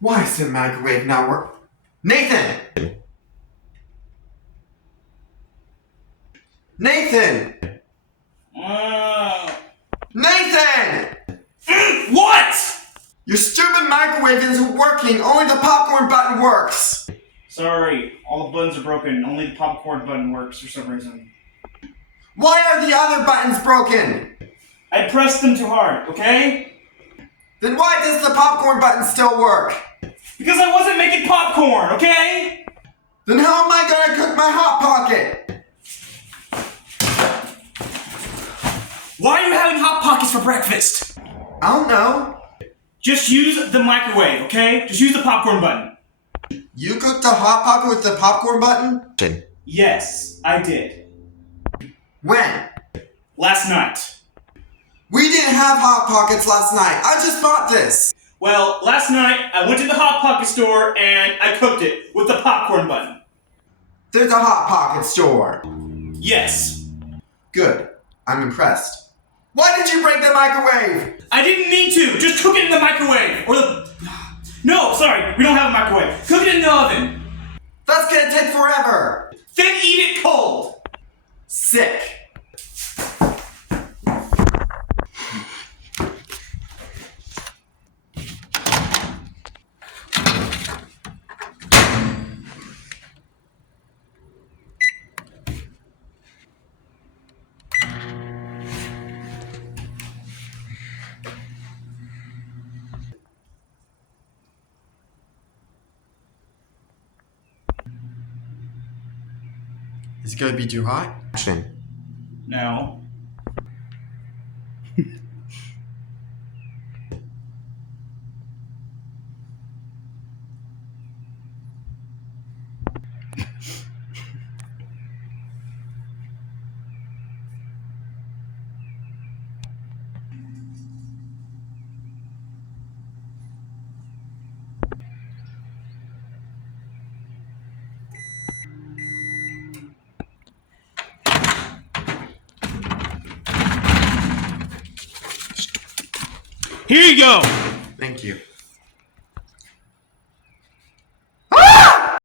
Why is the microwave not working? Nathan! Nathan! Nathan! What? Your stupid microwave isn't working. Only the popcorn button works. Sorry, all the buttons are broken. Only the popcorn button works for some reason. Why are the other buttons broken? I pressed them too hard, okay? Then why does the popcorn button still work? Because I wasn't making popcorn, okay? Then how am I gonna cook my Hot Pocket? Why are you having Hot Pockets for breakfast? I don't know. Just use the microwave, okay? Just use the popcorn button. You cooked a Hot Pocket with the popcorn button? Yes, I did. When? Last night. We didn't have Hot Pockets last night. I just bought this. Well, last night I went to the Hot Pocket store and I cooked it with the popcorn button. There's a Hot Pocket store. Yes. Good. I'm impressed. Why did you break the microwave? I didn't mean to. Just cook it in the microwave. Or the... No, sorry. We don't have a microwave. Cook it in the oven. That's gonna take forever. Then eat it cold. Sick. Is it gonna be too hot? No. Here you go. Thank you.